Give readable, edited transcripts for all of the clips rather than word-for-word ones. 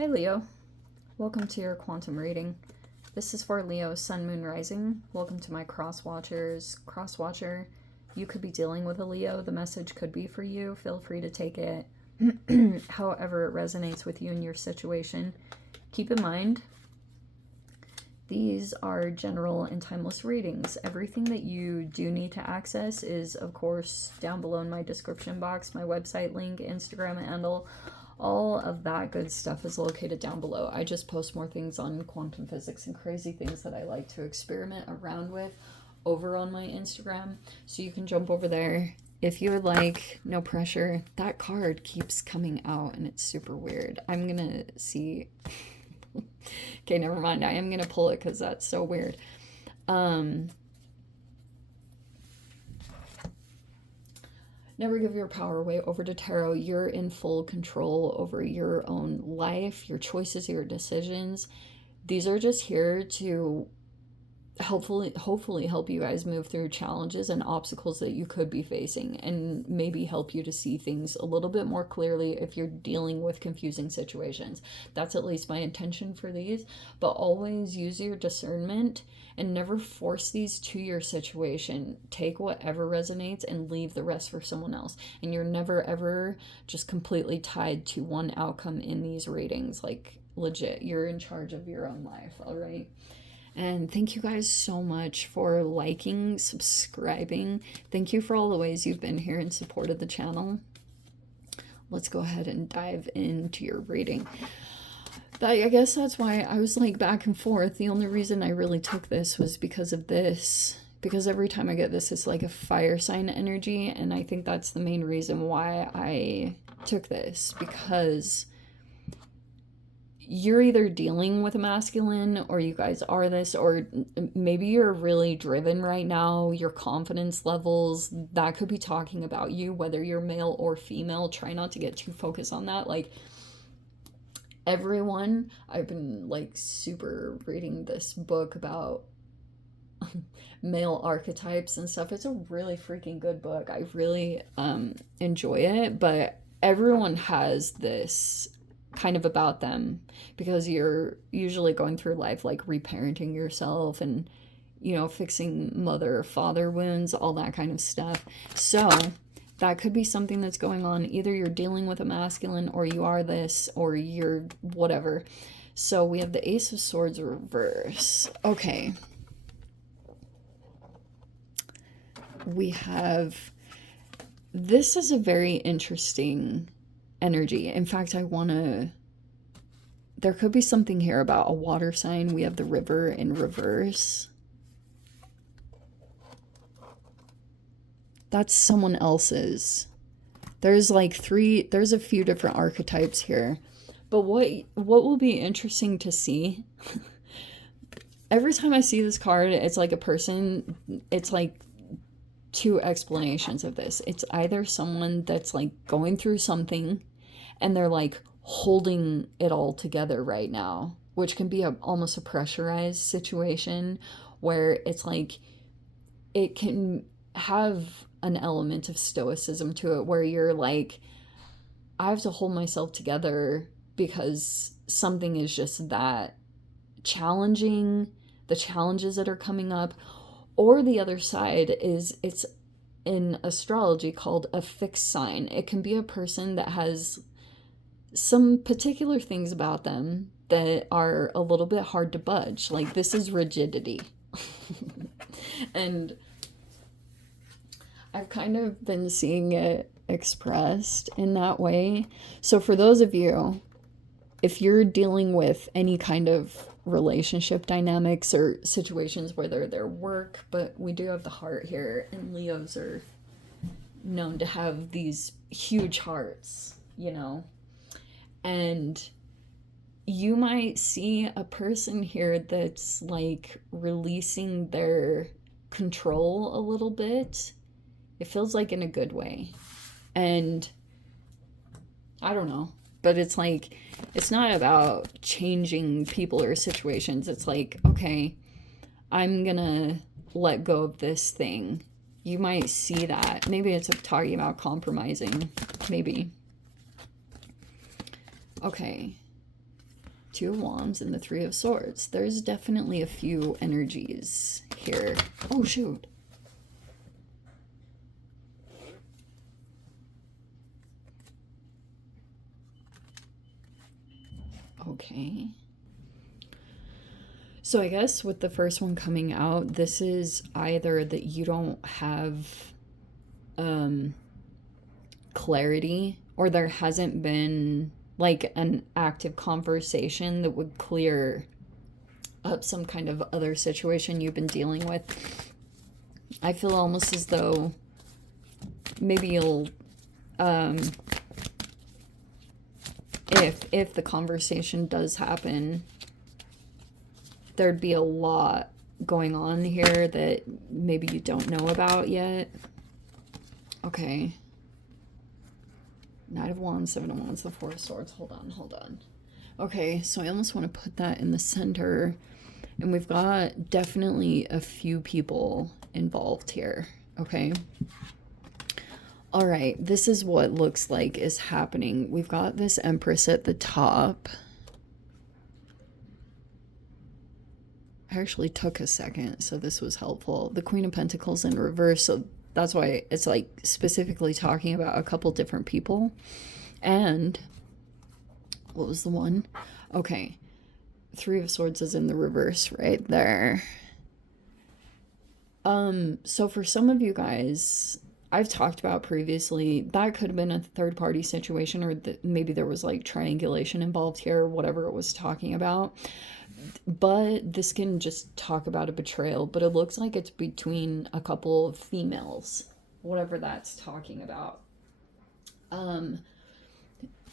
Hi Leo, welcome to your quantum reading. This is for Leo, Sun, Moon, Rising. Welcome to my cross watchers. Cross watcher, you could be dealing with a Leo. The message could be for you. Feel free to take it however it resonates with you and your situation. Keep in mind, these are general and timeless readings. Everything that you do need to access is, of course, down below in my description box. My website link, Instagram handle, all of that good stuff is located down below. I just post more things on quantum physics and crazy things that I like to experiment around with over on my Instagram. So you can jump over there if you would like. No pressure. That card keeps coming out and it's super weird. I'm gonna see. Okay, never mind. I am gonna pull it because that's so weird. Never give your power away over to tarot. You're in full control over your own life, your choices, your decisions. These are just here to hopefully help you guys move through challenges and obstacles that you could be facing, and maybe help you to see things a little bit more clearly if you're dealing with confusing situations. That's at least my intention for these. But always use your discernment and never force these to your situation. Take whatever resonates and leave the rest for someone else. And you're never ever just completely tied to one outcome in these readings. Like, legit, you're in charge of your own life. All right. And thank you guys so much for liking, subscribing. Thank you for all the ways you've been here and supported the channel. Let's go ahead and dive into your reading. I guess that's why I was like back and forth. The only reason I really took this was because of this. Because every time I get this, it's like a fire sign energy. And I think that's the main reason why I took this. Because you're either dealing with a masculine, or you guys are this, or maybe you're really driven right now. Your confidence levels, that could be talking about you, whether you're male or female. Try not to get too focused on that. Like, everyone, I've been like super reading this book about male archetypes and stuff. It's a really freaking good book. I really enjoy it. But everyone has this kind of about them, because you're usually going through life like reparenting yourself and, you know, fixing mother or father wounds, all that kind of stuff. So that could be something that's going on. Either you're dealing with a masculine, or you are this, or you're whatever. So we have the Ace of Swords reverse. Okay. We have, this is a very interesting energy. In fact, there could be something here about a water sign. We have the river in reverse. That's someone else's. There's like there's a few different archetypes here. But what will be interesting to see, every time I see this card, it's like a person, it's like two explanations of this. It's either someone that's like going through something and they're like holding it all together right now, which can be almost a pressurized situation, where it's like it can have an element of stoicism to it, where you're like, I have to hold myself together because something is just that challenging, the challenges that are coming up. Or the other side is, it's in astrology called a fixed sign. It can be a person that has some particular things about them that are a little bit hard to budge. Like, this is rigidity. And I've kind of been seeing it expressed in that way. So for those of you, if you're dealing with any kind of relationship dynamics or situations where they're work, but we do have the heart here, and Leos are known to have these huge hearts, you know. And you might see a person here that's like releasing their control a little bit. It feels like in a good way. And I don't know, but it's like, it's not about changing people or situations. It's like, okay, I'm gonna let go of this thing. You might see that. Maybe it's talking about compromising. Maybe. Okay. Two of Wands and the Three of Swords. There's definitely a few energies here. Oh, shoot. Okay. So I guess with the first one coming out, this is either that you don't have clarity, or there hasn't been like an active conversation that would clear up some kind of other situation you've been dealing with. I feel almost as though maybe you'll if the conversation does happen, there'd be a lot going on here that maybe you don't know about yet. Okay. Knight of Wands, Seven of Wands, the Four of Swords. Hold on. Okay, so I almost want to put that in the center. And we've got definitely a few people involved here. Okay. All right, this is what looks like is happening. We've got this Empress at the top. I actually took a second, so this was helpful. The Queen of Pentacles in reverse, so that's why it's like specifically talking about a couple different people. And what was the one? Okay, Three of Swords is in the reverse right there. So for some of you guys, I've talked about previously, that could have been a third party situation, or maybe there was like triangulation involved here, whatever it was talking about. But this can just talk about a betrayal, but it looks like it's between a couple of females, whatever that's talking about.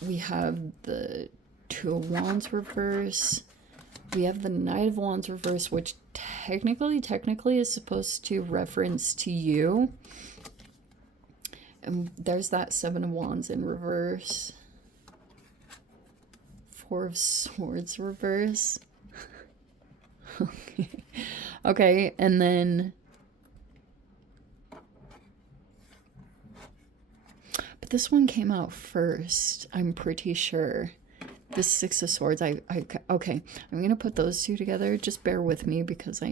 We have the Two of Wands reverse. We have the Knight of Wands reverse, which technically is supposed to reference to you. And there's that Seven of Wands in reverse. Four of Swords reverse. Okay, and then but this one came out first, I'm pretty sure. The Six of Swords. Okay, I'm gonna put those two together. Just bear with me because I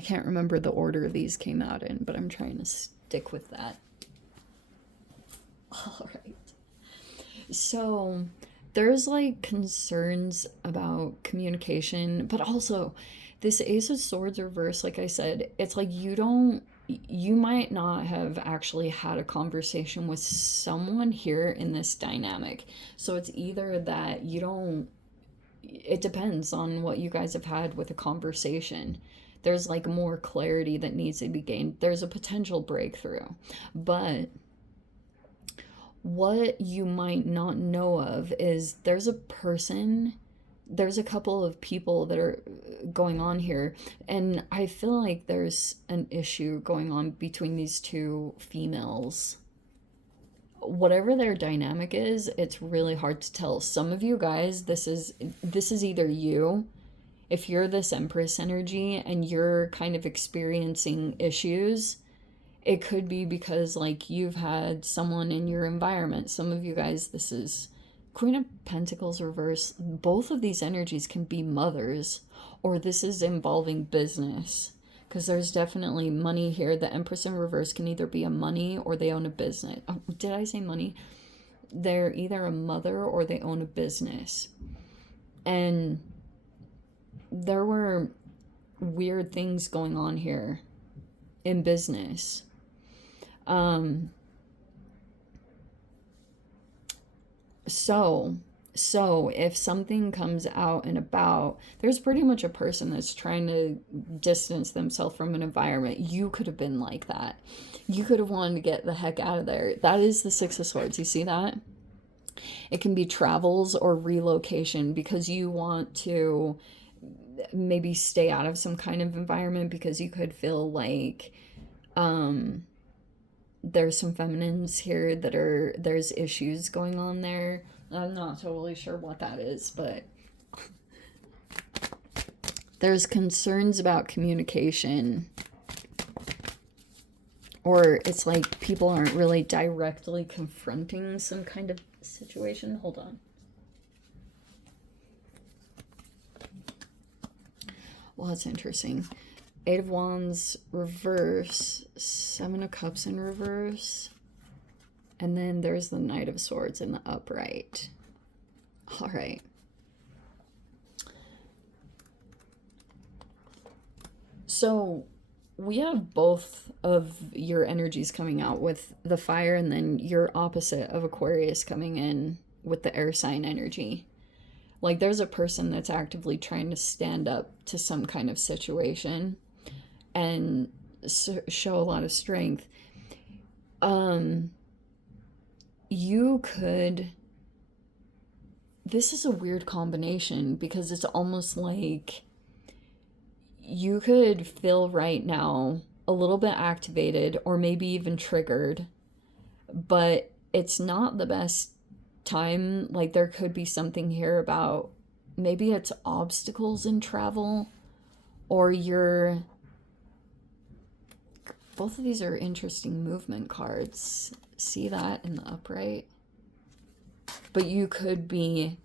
can't remember the order these came out in, but I'm trying to stick with that. All right. So there's like concerns about communication, but also this Ace of Swords reverse, like I said, it's like you might not have actually had a conversation with someone here in this dynamic. So it's either that it depends on what you guys have had with a conversation. There's like more clarity that needs to be gained. There's a potential breakthrough, but what you might not know of is there's a couple of people that are going on here, and I feel like there's an issue going on between these two females. Whatever their dynamic is, it's really hard to tell. Some of you guys, this is either you, if you're this Empress energy and you're kind of experiencing issues. It could be because like you've had someone in your environment. Some of you guys, this is Queen of Pentacles reverse. Both of these energies can be mothers, or this is involving business, because there's definitely money here. The Empress in reverse can either be a money or they own a business. Oh, did I say money? They're either a mother or they own a business. And there were weird things going on here in business. So if something comes out and about, there's pretty much a person that's trying to distance themselves from an environment. You could have been like that. You could have wanted to get the heck out of there. That is the Six of Swords. You see that? It can be travels or relocation because you want to maybe stay out of some kind of environment because you could feel like there's some feminines here there's issues going on there. I'm not totally sure what that is, but there's concerns about communication, or it's like people aren't really directly confronting some kind of situation. Hold on. Well, that's interesting. Eight of Wands reverse, Seven of Cups in reverse, and then there's the Knight of Swords in the upright. All right. So we have both of your energies coming out with the fire, and then your opposite of Aquarius coming in with the air sign energy. Like, there's a person that's actively trying to stand up to some kind of situation and show a lot of strength. You could, this is a weird combination because it's almost like you could feel right now a little bit activated or maybe even triggered, but it's not the best time. Like, there could be something here about maybe it's obstacles in travel, or you're, both of these are interesting movement cards. See that in the upright? But you could be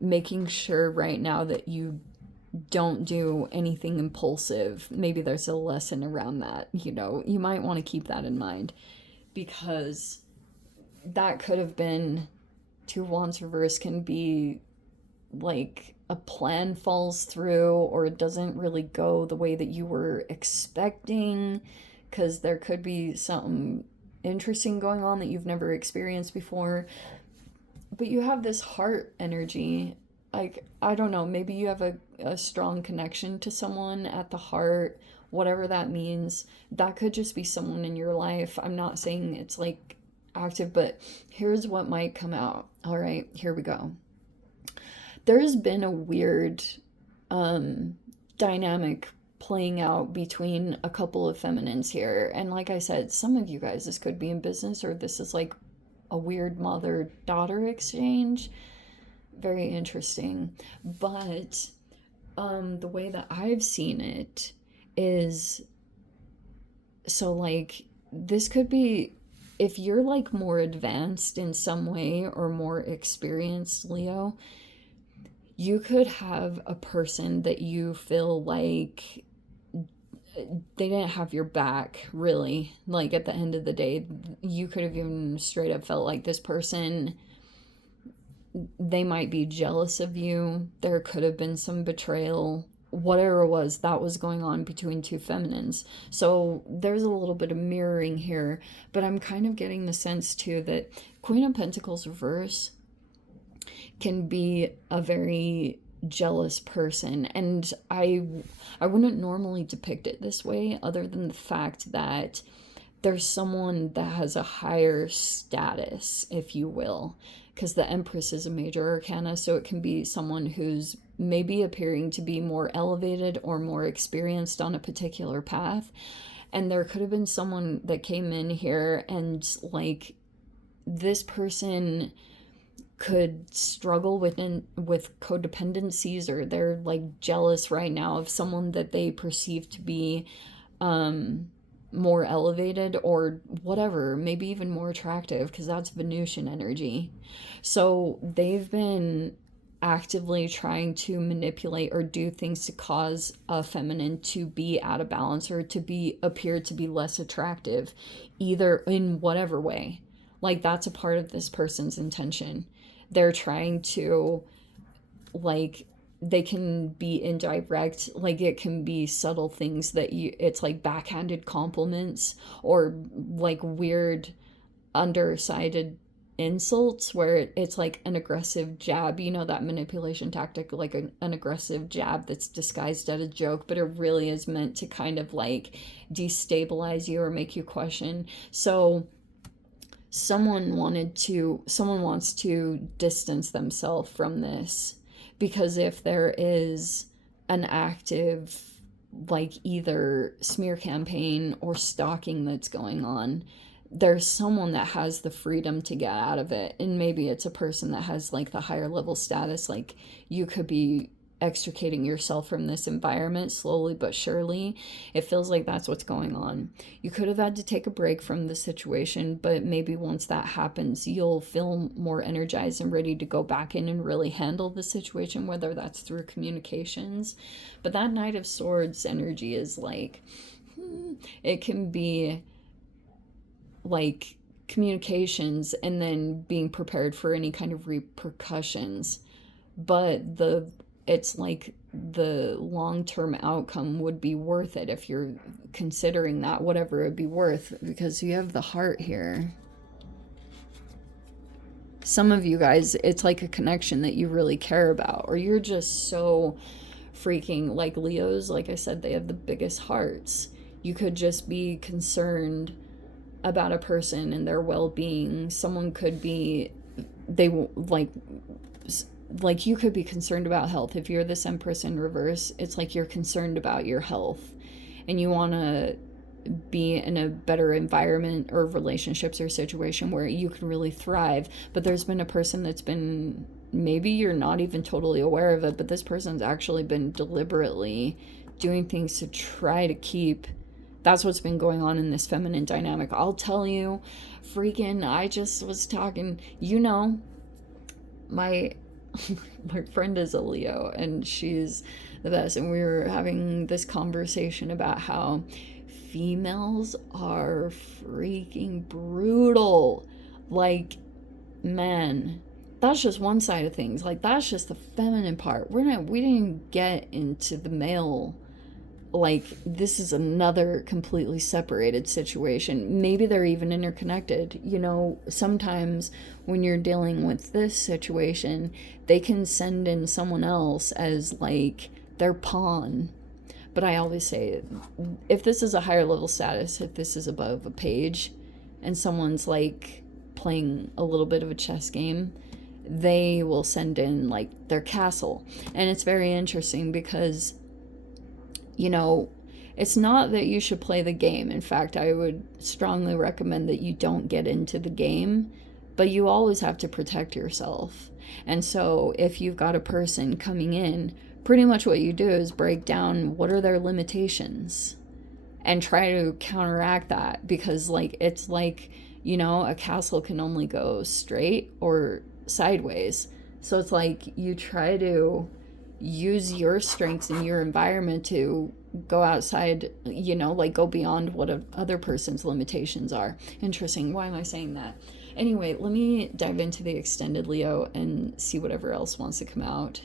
making sure right now that you don't do anything impulsive. Maybe there's a lesson around that. You know, you might want to keep that in mind, because that could have been, Two of Wands reverse can be like a plan falls through, or it doesn't really go the way that you were expecting, because there could be something interesting going on that you've never experienced before. But you have this heart energy. Like, I don't know, maybe you have a strong connection to someone at the heart, whatever that means. That could just be someone in your life. I'm not saying it's like active, but here's what might come out. All right, here we go. There's been a weird dynamic playing out between a couple of feminines here. And like I said, some of you guys, this could be in business, or this is like a weird mother-daughter exchange. Very interesting. But the way that I've seen it is, so like, this could be, if you're like more advanced in some way or more experienced, Leo, you could have a person that you feel like they didn't have your back, really. Like, at the end of the day, you could have even straight up felt like this person, they might be jealous of you. There could have been some betrayal. Whatever it was, that was going on between two feminines. So there's a little bit of mirroring here, but I'm kind of getting the sense too that Queen of Pentacles reverse can be a very jealous person, and I wouldn't normally depict it this way, other than the fact that there's someone that has a higher status, if you will, because the Empress is a major arcana, so it can be someone who's maybe appearing to be more elevated or more experienced on a particular path. And there could have been someone that came in here and, like, this person could struggle with codependencies, or they're like jealous right now of someone that they perceive to be more elevated, or whatever, maybe even more attractive, because that's Venusian energy. So they've been actively trying to manipulate or do things to cause a feminine to be out of balance, or to appear to be less attractive, either in whatever way. Like, that's a part of this person's intention. They're trying to, like, they can be indirect, like, it can be subtle things that it's like backhanded compliments, or like weird undersided insults where it's like an aggressive jab, you know, that manipulation tactic, like an aggressive jab that's disguised as a joke, but it really is meant to kind of like destabilize you or make you question. So someone wants to distance themselves from this, because if there is an active, like, either smear campaign or stalking that's going on, there's someone that has the freedom to get out of it. And maybe it's a person that has like the higher level status. Like, you could be extricating yourself from this environment slowly but surely. It feels like that's what's going on. You could have had to take a break from the situation, but maybe once that happens, you'll feel more energized and ready to go back in and really handle the situation, whether that's through communications. But that Knight of Swords energy is like, it can be like communications and then being prepared for any kind of repercussions. But it's like the long-term outcome would be worth it if you're considering that, whatever it'd be worth, because you have the heart here. Some of you guys, it's like a connection that you really care about, or you're just so freaking, like Leos, like I said, they have the biggest hearts. You could just be concerned about a person and their well-being. Someone could be, they like you could be concerned about health. If you're this Empress in reverse, it's like you're concerned about your health and you want to be in a better environment or relationships or situation where you can really thrive. But there's been a person that's been, maybe you're not even totally aware of it, but this person's actually been deliberately doing things to try to keep. That's what's been going on in this feminine dynamic. I'll tell you, freaking, I just was talking, my friend is a Leo and she's the best, and we were having this conversation about how females are freaking brutal. Like, man, that's just one side of things. Like, that's just the feminine part. We didn't get into the male. Like, this is another completely separated situation. Maybe they're even interconnected. Sometimes when you're dealing with this situation, they can send in someone else as like their pawn. But I always say, if this is a higher level status, if this is above a Paige and someone's like playing a little bit of a chess game, they will send in like their castle. And it's very interesting because it's not that you should play the game. In fact, I would strongly recommend that you don't get into the game, but you always have to protect yourself. And so if you've got a person coming in, pretty much what you do is break down what are their limitations and try to counteract that, because it's like, a castle can only go straight or sideways. So it's like you try to use your strengths in your environment to go outside, go beyond what other person's limitations are. Interesting. Why am I saying that? Anyway, let me dive into the extended Leo and see whatever else wants to come out.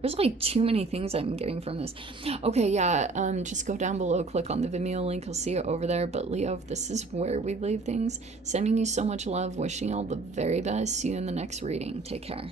There's like too many things I'm getting from this. Okay, yeah, just go down below, click on the Vimeo link, I'll see you over there. But Leo, if this is where we leave things, sending you so much love, wishing you all the very best. See you in the next reading. Take care.